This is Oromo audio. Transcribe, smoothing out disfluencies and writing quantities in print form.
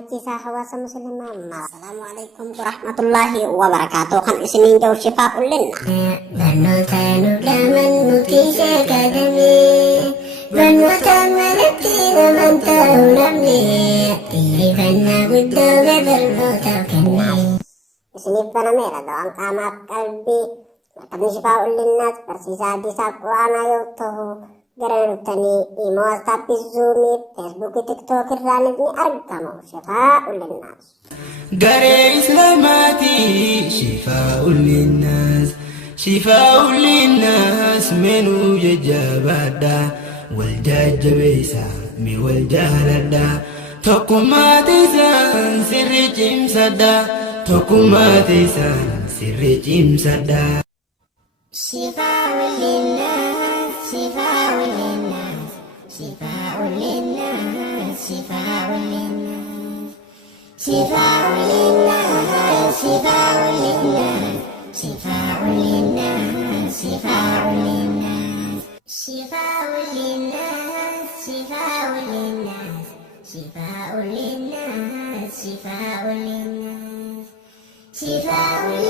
kisah hawaasa muslimaa. Assalamualaikum warahmatullahi wabarakatuh. Kan isiniin jauh syifaa'un linnaas. barnoota nudhaman nuti akademii barnoota malatti naman ta'uu namni xiyyeeffannaa guddoo barnootaaf kenne. Isiniif banameera do'aan qaamaaf qalbii. Maktabni Shifaa'un Linnaas barsiisaa hadiisaaf quraanaa yoo ta'u, gara nuttanii immoo waatsaappii, zuumii, feesbuukii, tiktookii irraanis ni argamu. Shifaa'un Linnaas. Garee Islaamaatii Shifaa'un Linnaas. Shifaa'un Linnaas menuu jajjabaadha. Wal jajjabeessa mi wal jaaladha. Tokkummaa teessan sirri cimsadha. Tokkummaa teessan sirri cimsadha. Shifaa'un Linnaas, Shifaa'un Linnaas, Shifaa'un Linnaas, Shifaa'un Linnaas, Shifaa'un Linnaas, Shifaa'un Linnaas, Shifaa'un Linnaas, Shifaa'un Linnaas, Shifaa'un Linnaas, Shifaa'un Linnaas, Shifaa'un Linnaas, Shifaa'un Linnaas, Shifaa'un